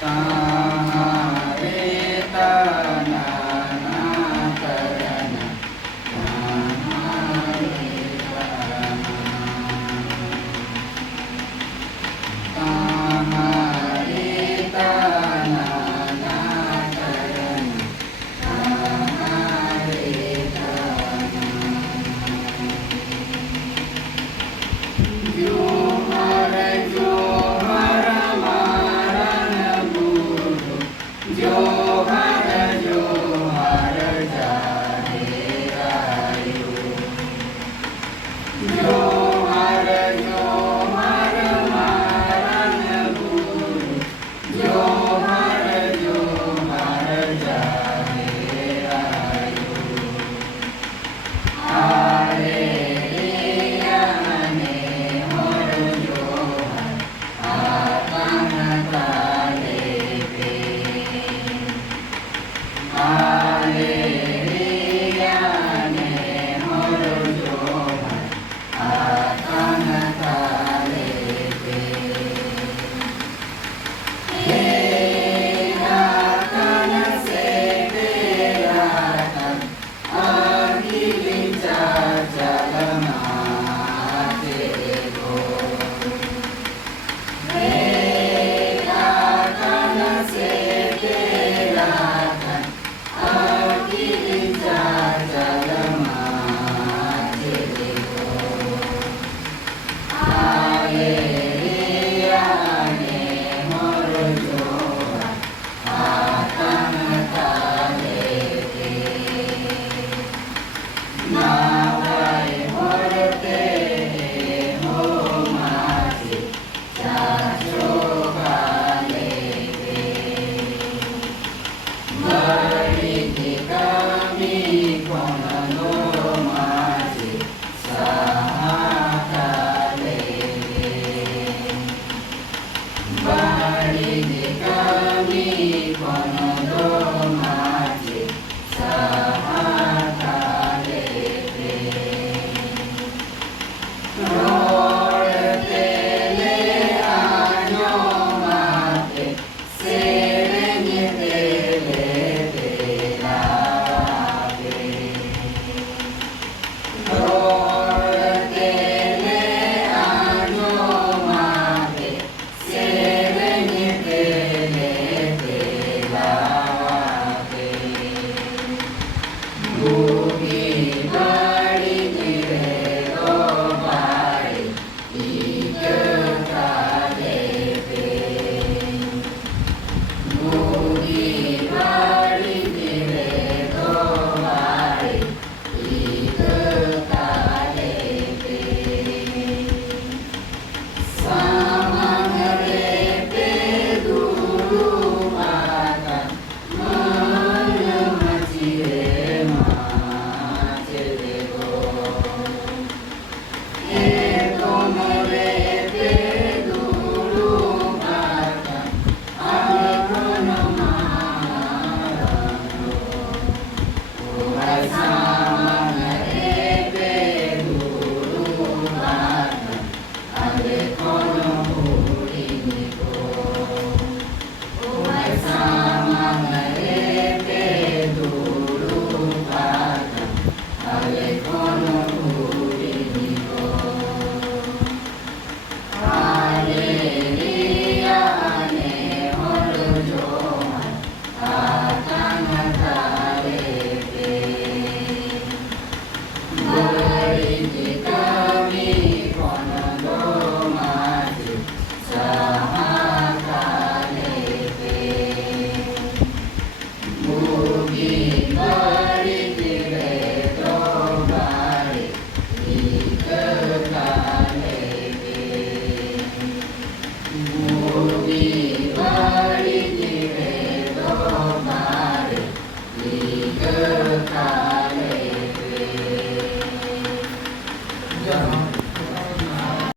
ताहारे तना करना ताहारे ताहारे तना करना ताहारे जोहर जोहर मारन गुरु जोहर जोहर जाहे रायो जोहर जोहर मारन गुरु जोहर जोहर जाहे रायो हालेलुया ने मोर जोहर आपन काले पे हालेलुया ने मोर जोहर आपन काले पे हे रातन से तेरा तन अगिलिचा चलना तेरे हे रातन से तेरा तन अगिलिचा चलना तेरे हालेलुया ने मोर जोहर आपन काले पे नावाय होरते हो मासी चाचो काले पे बड़ी कमी कोन लो मासी सहा काले पे बड़ी कमी